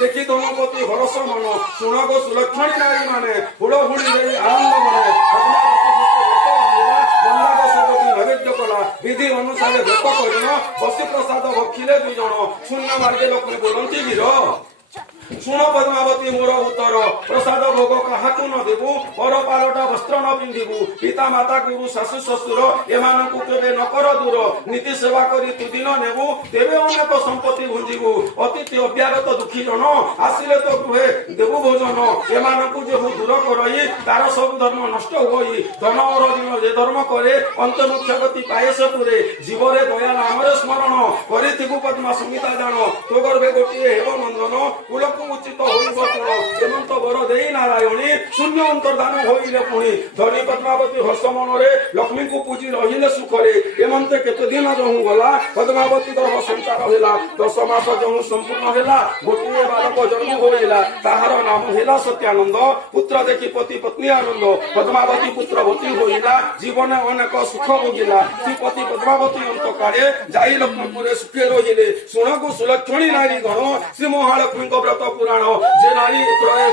देखी धनपति हरस मन शुण गो सुलक्षणी नारी माने हुड़हुड़ी देई आनंद मने नैवेद्य कला विधि अनुसार व्रत कर बसी प्रसाद भक्षिले दुई जन शून्य मार्गे लक्ष्मी बोलती वीर शुण पद्मावती मोर उत्तर प्रसाद भोग क्या न देवु पर पालटा वस्त्र न पिंधु पिता माता गुरु शाशु शशुर एमानकु केबे न कर दूर नीति सेवा करी तु दिन नेबु तेबे अनेक संपत्ति भुंजिबु अतिथि अव्यागत दुखी जन आसिले तो गृहे देवु भोजन एमानकु जे दूर करई तार सब धर्म नष्ट होई धन और दिन जे धर्म करे अंत मुख्य गति पाए से पुरे जीवरे दया नामरे स्मरण करिथिबु पद्मा संहिता जान तो गर्भे गोटिए हेव नंदन कुल उचित हेमंत वर दे नारायणी शून्य अंतर्धान होइले पुणी धनी पद्मावती हर्ष मनरे लक्ष्मी को पूजी रहिले सुखरे हेमंत केते दिन जहु गला पद्मावती गर्भ संसार होला 10 मास जहु संपूर्ण होला गोटिए बालक जन्म होइला ताहार नाम होला सत्यानंद पुत्र देखि पति पत्नी आनंद पद्मावती पुत्रवती होइला जीवन अनेक सुख भोगिला श्रीपति पद्मावती अंत काले जाई लक्ष्मीपुरे सुखे रहिले शुणगु सुलक्षणी नारी गण श्री महालक्ष्मी व्रत पुराण जे नारी त्रय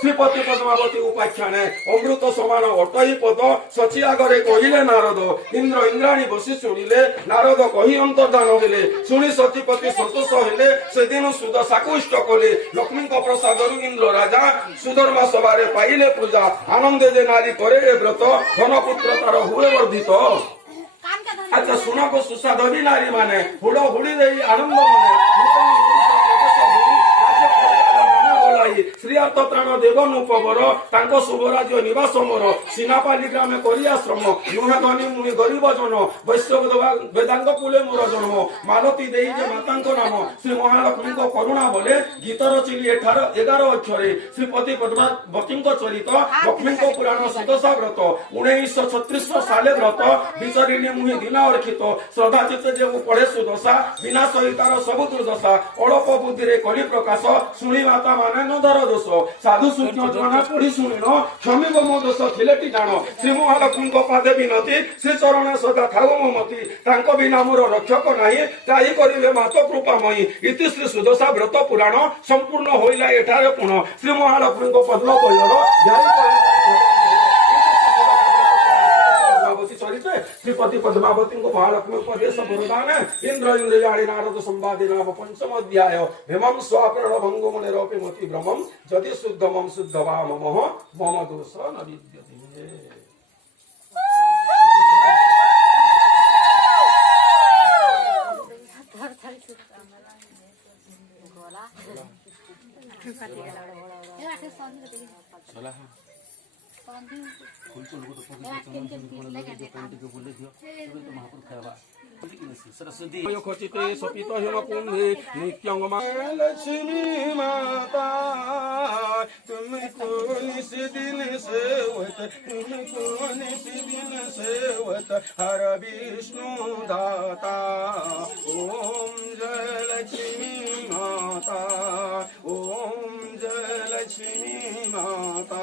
श्रीपति पद्मावती उपाख्याने अमृत समान अटही पद सची आगरे कहिले नारद इंद्र इंद्राणी बसी शुणिले नारद कही अंतर्धान हेले शुणी सचीपति संतोष हेले से दिन सुदशाकु इष्ट कले लक्ष्मी प्रसाद इंद्र राजा सुधर्मा सभारे पाइले पूजा आनंदे जे नारी करे व्रत धन पुत्र तार हुए वर्धित अच्छा शुण को सुसाधवी नारी माने हुड़ हुड़ी दे आनंद माने श्री अर्थत्राण देव नुपवर तांको शुभ राज्य निवास मोर सीनापाली ग्रामे करी आश्रम नुहे धनी मुनि गरीब जन वैश्य वेदांग कुले मोर जन्म मालती देई जे मातांको नाम श्री महालक्ष्मी करुणा बोले गीत रचिली 11 अक्षरे श्रीपति पद्मावती चरित लक्ष्मी पुराण सुदशा व्रत 1936 साले व्रत विचरिणी मुहि दिन अर्खित श्रद्धा चित्त जे पढ़े सुदशा बिना सहितार सब दुर्दशा अड़प बुद्धि कली प्रकाश शुणी माता माने नधर दोष साधु सूक्ष्म जना पढ़ी शुणिन क्षमी मो दोष थिलेटी जान श्री महालक्ष्मी पादे विनती श्री चरण सदा थाउ ममती तांको बिना मोर रक्षक नाही ताई करिवे मात कृपामयी इति श्री सुदशा व्रत पुराण संपूर्ण होइला एठारे पुण श्री महालक्ष्मी पद्म कयर श्रीपति पद्मावती महालक्ष्मी उपदेश वरदान इंद्र इंद्रियाणि नारद संवादे नाम पंचम अध्याय हेमं स्वाप्रण भंगो मुनिरोपि मति भ्रमं यदि शुद्धमं शुद्धवा मम दोष न विद्यते खचिते सपित हेम कुंभे लक्ष्मी माता तुमको निस दिन सेवत तुमको निस दिन सेवत हर विष्णु दाता ओम जय लक्ष्मी माता ओम जय लक्ष्मी माता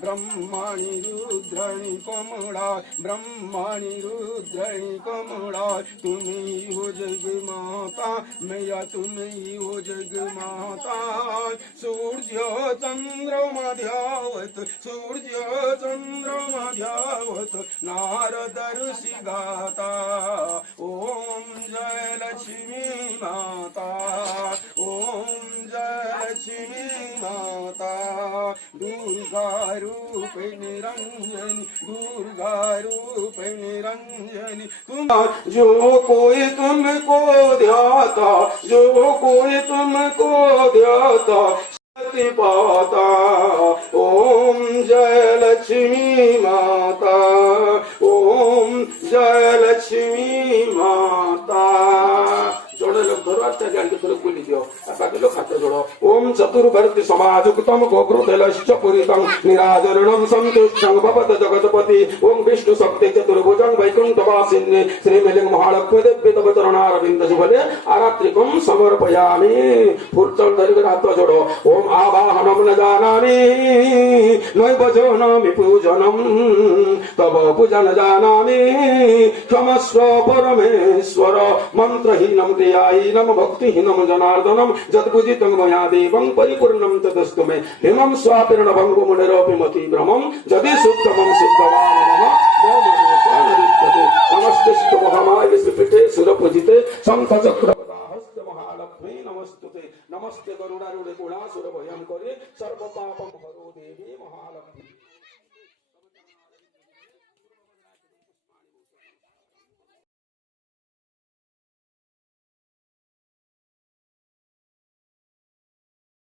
ब्रह्माणि रुद्राणि कमला ब्रह्माणि रुद्राणि कमला तुम्ही हो जग माता मैया तुम्ही हो जग माता सूर्य चंद्रमा ध्यावत सूर्य चंद्रमा ध्यावत नारद ऋषि गाता ओम जय लक्ष्मी माता ओम जय लक्ष्मी माता दुर्गा रूप निरंजनी दुर्गा रूप निरंजनी तुम जो कोई तुमको ध्याता जो कोई तुमको ध्याता शक्ति पाता ओम जय लक्ष्मी माता ओम जय लक्ष्मी माता जोड़े लोग धरो अच्छा जान के थोड़ा बोली दियो बाकी लोग खाते जोड़ो ओम चतुर्भर्ति समाजुक्तम गोकृतलश्च पूरितं निराजरणं संतुष्टं भवत जगतपति ओम विष्णु शक्ति चतुर्भुजं वैकुंठवासिनी श्री मिलिंग महालक्ष्मी देवी तव चरणारविंद जुगले आरात्रिकं समर्पयामि फूल चल धर के हाथ जोड़ो ओम आवाहनं न जानामि नैव जानामि पूजनं तव पूजन जानामि क्षमस्व परमेश्वर मंत्रहीनं क्रियाहीनं भक्तिहीनं जनार्दनं यद्बुद्धितं मया देवं परिपूर्णं तदस्तु मे हिमं स्वापीर्ण भंगुमुनिरपि मतिभ्रमं यदि सुप्तमं सिद्धवामनः नमस्ते महामाय श्रीपीठे सुरपूजिते शंख चक्र महालक्ष्मी नमस्तुते नमस्ते गरुडारूढ़ गुणासुर भयंकरे सर्व पापम हरो देवी महालक्ष्मी।